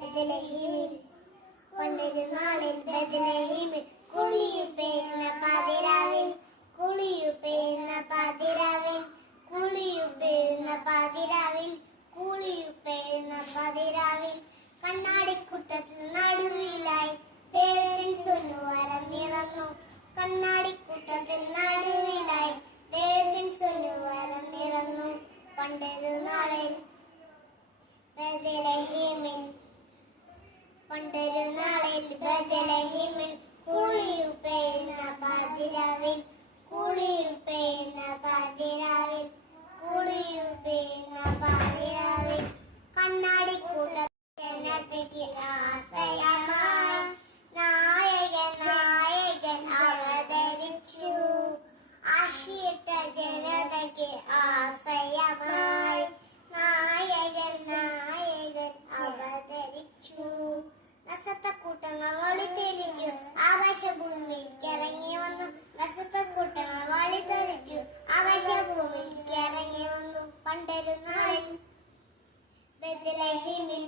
ബത്ലഹേമിൽ പണ്ടൊരു നാളിൽ ബത്ലഹേമിൽ കുളിയുപെയ്യുന്ന പാതിരാവിൽ കുളിയുപെയ്യുന്ന പാതിരാവിൽ കുളിയുപെയ്യുന്ന പാതിരാവിൽ കുളിയുപെയ്യുന്ന പാതിരാവിൽ കണ്ണാടിക്കുട്ടത്തിൽ നടുവിലായി ദൈവത്തിൻ സുന്നുവരം നിറന്നു. കണ്ണാടിക്കുട്ടത്തിൽ നടുവിലായി ദൈവത്തിൻ സുന്നുവരം നിറന്നു. പണ്ടൊരു നാളിൽ ബത്ലഹേമിൽ പണ്ടൊരു നാളിൽ ബത്ലഹേമിൽ കുളിയുപെയ്യുന്ന പാതിരാവിൽ കുളിയുപെയ്യുന്ന പാതിരാവിൽ കുളിയുപെയ്യുന്ന പാതിരാവിൽ കണ്ണാടിക്കൂട്ടത്തേക്ക് ആശ്രയമായി നായകൻ നായകൻ അവതരിച്ചു. ആശിയിട്ട ജനതയ്ക്ക് ആശ്രയമായി നായകൻ നായകൻ അവതരിച്ചു. നക്ഷത്രക്കൂട്ടങ്ങൾ വളിതെളിച്ചു ആകാശഭൂമിയിലേക്ക് ഇറങ്ങി വന്നു. നക്ഷത്രക്കൂട്ടങ്ങൾ വളിതെളിച്ചു ആകാശഭൂമിയിലേക്ക് ഇറങ്ങി വന്നു. പണ്ടൊരു നാളിൽ ബത്ലഹേമിൽ